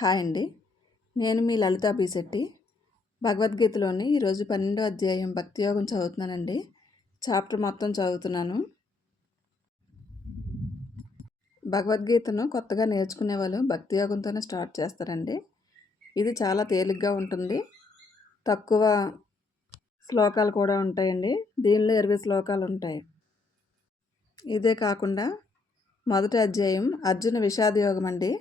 Hi అండి. నేను మీ లలితా శెట్టి. భగవద్గీతలోని ఈరోజు 12వ అధ్యాయం భక్తి యోగం చదువుతున్నానండి. చాప్టర్ మొత్తం చదువుతున్నాను. భగవద్గీతను కొత్తగా నేర్చుకునే వాళ్ళు భక్తి యోగంతోనే స్టార్ట్ చేస్తారండి. ఇది చాలా తేలిగ్గా ఉంటుంది. తక్కువ శ్లోకాలు కూడా ఉంటాయండి. దీనిలో 20 శ్లోకాలు ఉంటాయి. ఇదే కాకుండా మొదటి అధ్యాయం అర్జున విషాద యోగం అండి.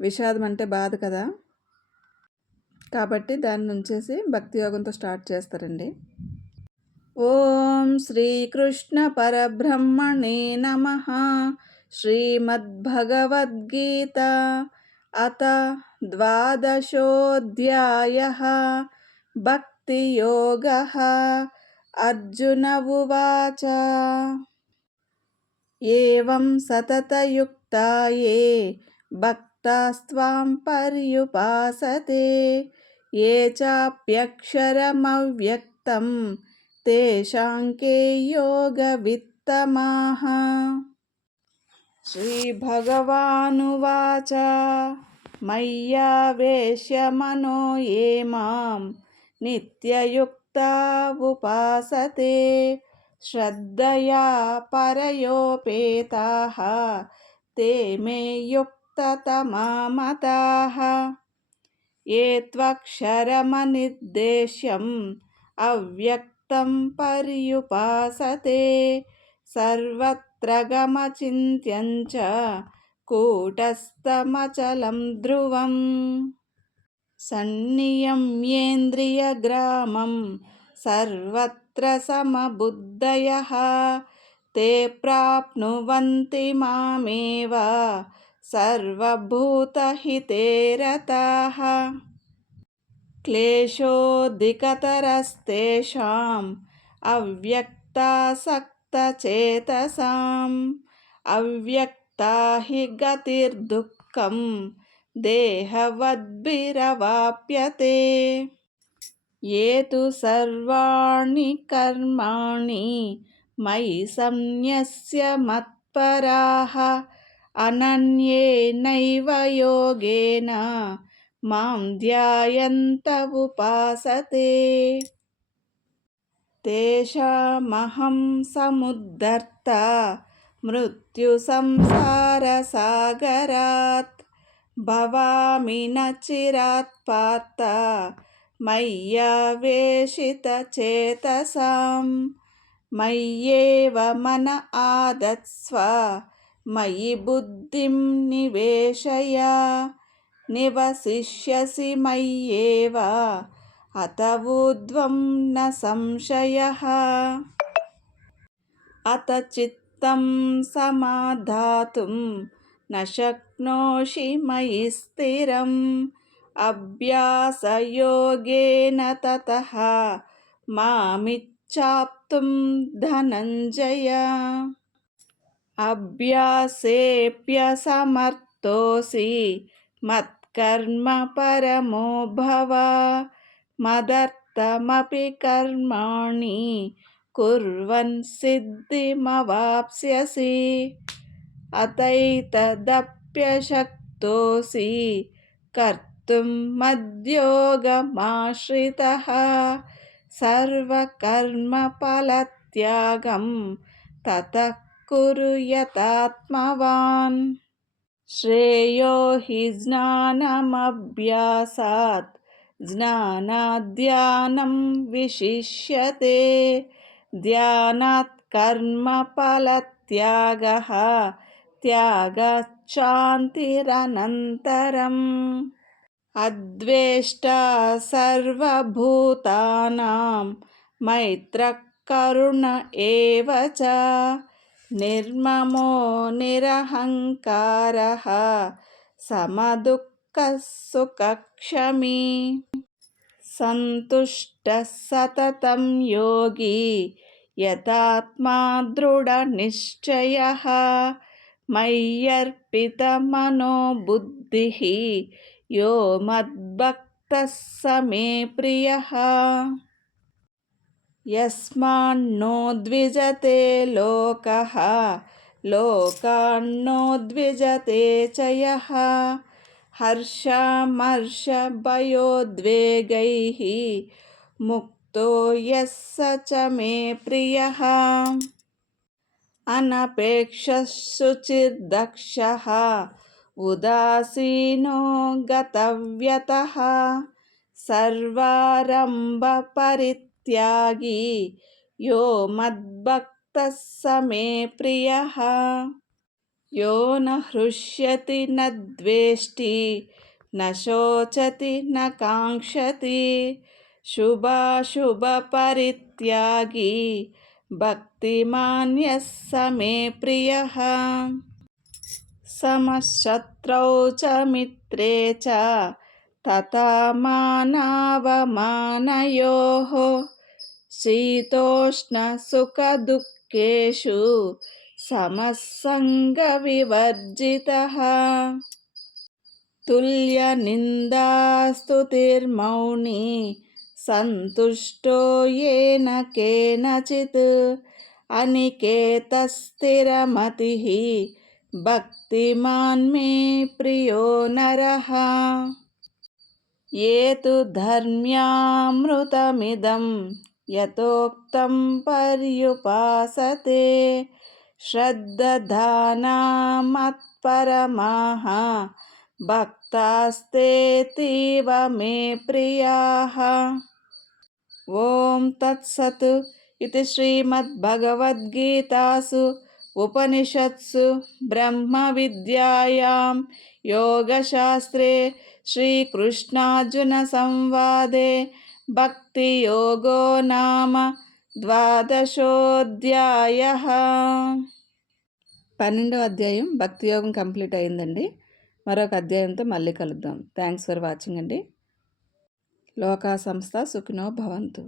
విషాదం అంటే బాధ కదా, కాబట్టి దాన్ని ఉంచేసి భక్తి యోగంతో స్టార్ట్ చేస్తారండి. ఓం శ్రీకృష్ణ పరబ్రహ్మణే నమః. శ్రీమద్భగవద్గీత అత ద్వాదశోऽధ్యాయః. భక్తియోగః. అర్జున ఉవాచ ఏవం సతతయుక్తా యే భక్తాస్త్వాం పర్యుపాసతే ఏ చాప్యక్షరమవ్యక్తం తేషాం కే యోగవిత్తమాః. శ్రీభగవానువాచ మయ్యావేశ్య మనో ఏ మాం నిత్యయుక్తా ఉపాసతే శ్రద్ధయా పరయోపేతాః తే మే యుక్తతమా మతాః. ఏ త్వక్షరమనిర్దేశ్యం అవ్యక్తం పర్యుపాసతే సర్వత్ర గమచింత్యం చ కూటస్థమచలం ధ్రువం. సన్నియమ్యేంద్రియగ్రామం సర్వత్ర సమబుద్ధయః తే ప్రాప్నువంతి మామేవ సర్వభూతహితే రతాః. క్లేశోऽధికతరస్తేషాం అవ్యక్తాసక్తచేతసాం అవ్యక్తా హి గతిర్దుఃఖం దేహవద్భిరవాప్యతే. ఏ తు సర్వాణి కర్మాణి మయి సన్న్యస్య మత్పరాః అనన్యేనైవ యోగేన మాం ధ్యాయంత ఉపాసతే తేషామహం సముద్ధర్తా మృత్యు సంసారసాగరాత్ భవామి న చిరాత్ పార్థ మయ్యావేశితచేతసాం. మయ్యేవ మన ఆదత్స్వ మయి బుద్ధిం నివేశయ నివసిష్యసి మయ్యేవ అత ఊర్ధ్వం న సంశయః. అత చిత్తం సమాధాతుం న శక్నోషి మయి స్థిరం అభ్యాసయోగేన తతః మామిచ్ఛాప్తుం ధనంజయ. అభ్యాసేప్యసమర్థోసి మత్కర్మ పరమో భవ మదర్థమపి కర్మాణి కుర్వన్ సిద్ధిమవాప్స్యసి. అతైతదప్యశక్తోసి కర్తుం మద్యోగమాశ్రితః సర్వకర్మఫలత్యాగం తతః కురు యతాత్మవాన్. శ్రేయో హి జ్ఞానమభ్యాసాత్ జ్ఞానాద్ధ్యానం విశిష్యతే ధ్యానాత్ కర్మఫలత్యాగః త్యాగాచ్చాంతిరనంతరం. అద్వేష్టా సర్వభూతానాం మైత్రః కరుణ ఏవ చ నిర్మమో నిరహంకారః సమదుఃఖః సుఖక్షమీ. సంతుష్టః సతతం యోగి యతాత్మా దృఢనిశ్చయః మయ్యర్పితమనో బుద్ధిః యో మద్భక్తః స మే ప్రియః. యస్మాన్నో ద్విజతే లోకః లోకాన్నో ద్విజతే చ యః हर्षमर्षभयोद्वेगैः मुक्तो यः स च मे प्रियः अनपेक्षः शुचिर्दक्षः उदासीनो गतव्यतः सर्वारम्भपरित्यागी यो मद्भक्तः स मे प्रियः यो न हृष्यति न द्वेष्टि न शोचति न काङ्क्षति शुभाशुभपरित्यागी भक्तिमान् यः स मे प्रियः समशत्रौ च मित्रे च तथा मानावमानयोः शीतोष्णसुखदुःखेषु समस्सङ्गविवर्जितः तुल्यनिन्दास्तुतिर्मौनी सन्तुष्टो येन केनचित् अनिकेतस्थिरमतिः भक्तिमान् मे प्रियो नरः ये तु धर्म्यामृतमिदं यथोक्तं पर्युपासते श्रद्धानामत्परमाः भक्तास्तेतीव मे प्रियाः। ఓం తత్సత్ ఇది శ్రీమద్భగవద్గీతాసు ఉపనిషత్సు బ్రహ్మ విద్యాయాం యోగశాస్త్రే శ్రీకృష్ణార్జున సంవాదే భక్తి యోగో నామ ద్వాదశోధ్యాయః. 12వ అధ్యాయం భక్తి యోగం కంప్లీట్ అయిందండి. మరొక అధ్యాయంతో మళ్ళీ కలుద్దాం. థ్యాంక్స్ ఫర్ వాచింగ్ అండి. లోకా సంస్థ సుఖినో భవంతు.